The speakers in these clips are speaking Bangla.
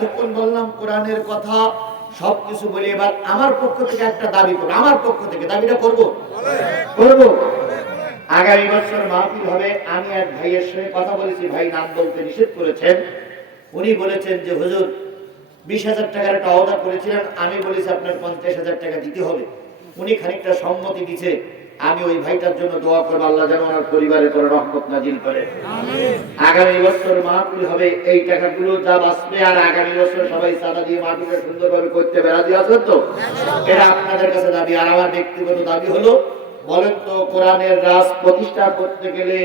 এতক্ষণ বললাম কোরআনের কথা সবকিছু বলি, এবার আমার পক্ষ থেকে একটা দাবি করব। আমার পক্ষ থেকে দাবিটা করব। আগামী বছর মাহফিল হবে। আমি এক ভাইয়ের সঙ্গে কথা বলেছি, ভাই নাম বলতে নিষেধ করেছেন। উনি বলেছেন যে হুজুর 20,000 টাকার একটা ওয়াদা করেছিলেন, আমি বলেছি আপনার 50,000 টাকা দিতে হবে। উনি খানিকটা সম্মতি দিয়েছে। আমি ওই ভাইটার জন্য দোয়া করব, আল্লাহ যেন ওনার পরিবারে করে রহমত নাজিল করে। আগামী বছর মাহফিল হবে, এই টাকাগুলো যা বাঁচবে আর আগামী বছর সবাই চাঁদা দিয়ে মাহফিলটা সুন্দরভাবে করতে বেরাজি আছেন তো? এটা আপনাদের কাছে দাবি। আর আমার ব্যক্তিগত দাবি হলো, বলেন তো কোরআনের রাজ প্রতিষ্ঠা করতে গেলে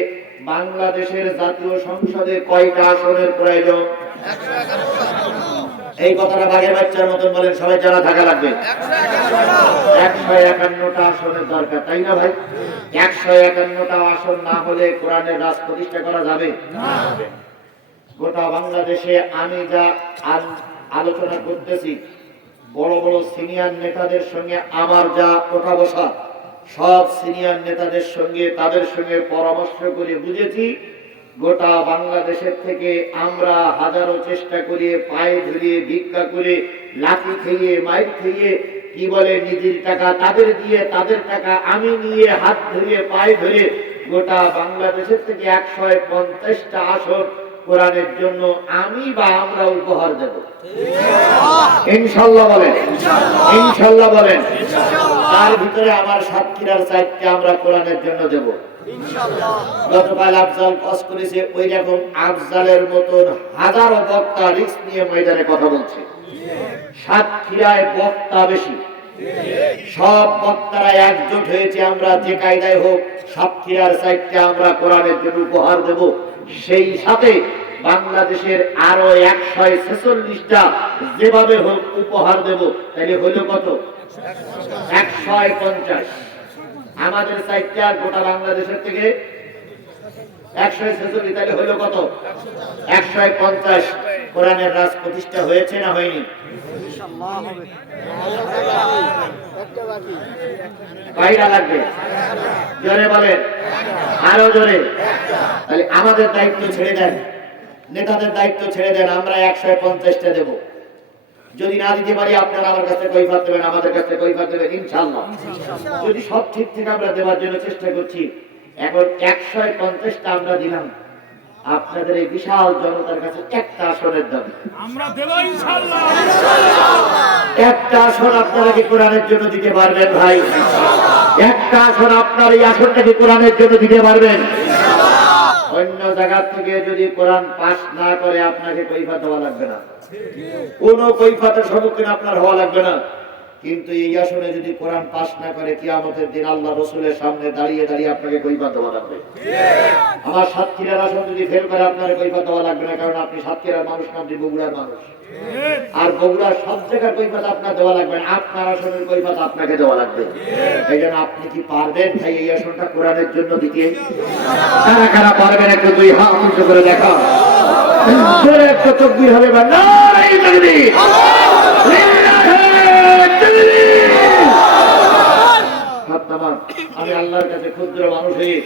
বাংলাদেশের জাতীয় সংসদে কয়টা আসনের প্রয়োজন? এই কথাটা বাঘের বাচ্চার মতন বলেন, সবাই জানা থাকা লাগবে। 151টা আসনের দরকার, তাই না ভাই? 151টা আসন না হলে কোরআনের রাজ প্রতিষ্ঠা করা যাবে না। গোটা বাংলাদেশে আমি যা আলোচনা করতেছি, বড় বড় সিনিয়র নেতাদের সঙ্গে আমার যা ওঠা বসা, সব সিনিয়র নেতাদের সঙ্গে তাদের সঙ্গে পরামর্শ করে বুঝেছি, গোটা বাংলাদেশের থেকে আমরা হাজারো চেষ্টা করে পায়ে ধরিয়ে ভিক্ষা করে লাঠি খেয়ে মাইর খেয়ে কি বলে নিজের টাকা তাদের দিয়ে তাদের টাকা আমি নিয়ে হাত ধরিয়ে পায়ে ধরে গোটা বাংলাদেশের থেকে 150টা আসন কোরআনের জন্য আমি বা আমরা উপহার দেব। ইনশাআল্লাহ বলেন, ইনশাআল্লাহ বলেন। তার ভিতরে আমার সাতক্ষীরার 4টা আমরা কোরআনের জন্য দেব। গতকাল আফজাল পাস করেছে, ওই রকম আফজালের মতন হাজারো বক্তা রিস্ক নিয়ে ময়দানে কথা বলছে। সাতক্ষীরায় বক্তা বেশি, সব বক্তারা একজোট হয়েছে, আমরা যে কায়দায় হোক সাতক্ষীরার 4টা আমরা কোরআনের জন্য উপহার দেব। সেই সাথে বাংলাদেশের আরো 146টা যেভাবে হোক উপহার দেব। তাহলে হলো কত? 150। আমাদের 4টা গোটা বাংলাদেশের থেকে 146, তাহলে হলো কত? 150। কোরআনের রাজ প্রতিষ্ঠা হয়েছে না হয়নি? কয়টা লাগবে? জোরে বলেন, আরো জোরে। তাহলে আমাদের দায়িত্ব ছেড়ে দেন, নেতাদের দায়িত্ব ছেড়ে দেন, আমরা 150টা দেব। যদি না দিতে পারি আপনারা আমার কাছে কৈফিয়ত দেবেন, আমাদের কাছে কৈফিয়ত দেবেন ইনশাআল্লাহ। যদি সব ঠিক থেকে আমরা দেওয়ার জন্য চেষ্টা করছি। এখন 150টা আমরা দিলাম, আপনাদের এই বিশাল জনতার কাছে একটা আসনের দাবি আমরা দেব ইনশাআল্লাহ। একটা আসন আপনারা কি কোরআনের জন্য দিতে পারবেন ভাই? একটা আসন আপনার এই আসনটা কি কোরআনের জন্য দিতে পারবেন? অন্য জায়গা থেকে যদি কোরআন পাস না করে আপনাকে কৈফিয়ত দেওয়া লাগবে না, কোন কৈফিয়তের সম্মুখীন আপনার হওয়া লাগবে না। কিন্তু এই আসনে যদি কোরআন পাস না করে, কিয়ামতের দিন আল্লাহ রাসূলের সামনে দাঁড়িয়ে দাঁড়িয়ে আপনাকে কৈফিয়ত দেওয়া লাগবে। আমার সাতক্ষীরার আসন যদি ফেল করে আপনার কৈফিয়ত দেওয়া লাগবে না, কারণ আপনি সাতক্ষীরার মানুষ না, আপনি বগুড়ার মানুষ। আর বগুড়ার সব জায়গার কৈফিয়ত আপনার দেওয়া লাগবে না, আপনার আসনের কৈফিয়ত আপনাকে দেওয়া লাগবে। এই জন্য আপনি কি পারবেন ভাই এই আসনটা কোরআনের জন্য দিতে? কারা কারা পারবেন একটু দুই হাত উঁচু করে দেখা, জোরে একটা তাকবীর হবে বা নারে তাকবীর। আমি আল্লাহর কাছে ক্ষুদ্র মানুষ হয়ে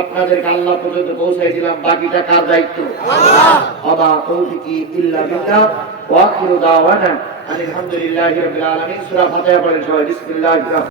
আপনাদেরকে আল্লাহ পর্যন্ত পৌঁছাই দিলাম, বাকিটা কার দায়িত্ব? ওয়া তৌফিকি ইল্লা বিল্লাহ ওয়া আখিরু দাওয়ানা আলহামদুলিল্লাহি রাব্বিল আলামিন। সূরা ফাতিহা পড়েন সবাই। বিসমিল্লাহির